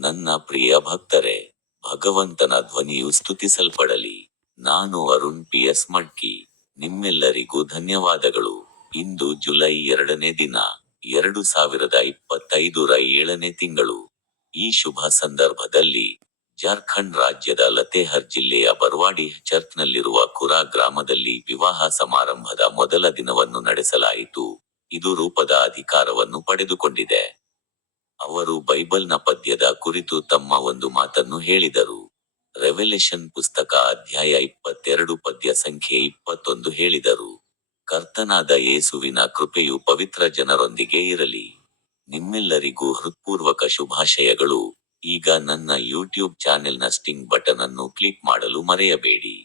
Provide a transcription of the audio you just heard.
ನನ್ನ ಪ್ರಿಯ ಭಕ್ತರೇ, ಭಗವಂತನ ಧ್ವನಿಯು ಸ್ತುತಿಸಲ್ಪಡಲಿ. ನಾನು ಅರುಣ್ ಪಿ ಎಸ್ ಮಡ್ಕಿ. ನಿಮ್ಮೆಲ್ಲರಿಗೂ ಧನ್ಯವಾದಗಳು. ಇಂದು ಜುಲೈ ಎರಡನೇ ದಿನ, ಎರಡು ಸಾವಿರದ ಇಪ್ಪತ್ತೈದರ ಏಳನೇ ತಿಂಗಳು. ಈ ಶುಭ ಸಂದರ್ಭದಲ್ಲಿ, ಜಾರ್ಖಂಡ್ ರಾಜ್ಯದ ಲತೇಹರ್ ಜಿಲ್ಲೆಯ ಬರ್ವಾಡಿ ಚರ್ಚ್ನಲ್ಲಿರುವ ಕುರಾ ಗ್ರಾಮದಲ್ಲಿ ವಿವಾಹ ಸಮಾರಂಭದ ಮೊದಲ ದಿನವನ್ನು ನಡೆಸಲಾಯಿತು. ಇದು ರೂಪದ ಅಧಿಕಾರವನ್ನು ಪಡೆದುಕೊಂಡಿದೆ. ಅವರು ಬೈಬಲ್ನ ಪದ್ಯದ ಕುರಿತು ತಮ್ಮ ಒಂದು ಮಾತನ್ನು ಹೇಳಿದರು. ರೆವೆಲೇಷನ್ ಪುಸ್ತಕ ಅಧ್ಯಾಯ ಇಪ್ಪತ್ತೆರಡು ಪದ್ಯ ಸಂಖ್ಯೆ ಇಪ್ಪತ್ತೊಂದು ಹೇಳಿದರು. ಕರ್ತನಾದ ಯೇಸುವಿನ ಕೃಪೆಯು ಪವಿತ್ರ ಜನರೊಂದಿಗೆ ಇರಲಿ. ನಿಮ್ಮೆಲ್ಲರಿಗೂ ಹೃತ್ಪೂರ್ವಕ ಶುಭಾಶಯಗಳು. ಈಗ ನನ್ನ ಯೂಟ್ಯೂಬ್ ಚಾನೆಲ್ನ ಸ್ಟಿಂಗ್ ಬಟನ್ ಅನ್ನು ಕ್ಲಿಕ್ ಮಾಡಲು ಮರೆಯಬೇಡಿ.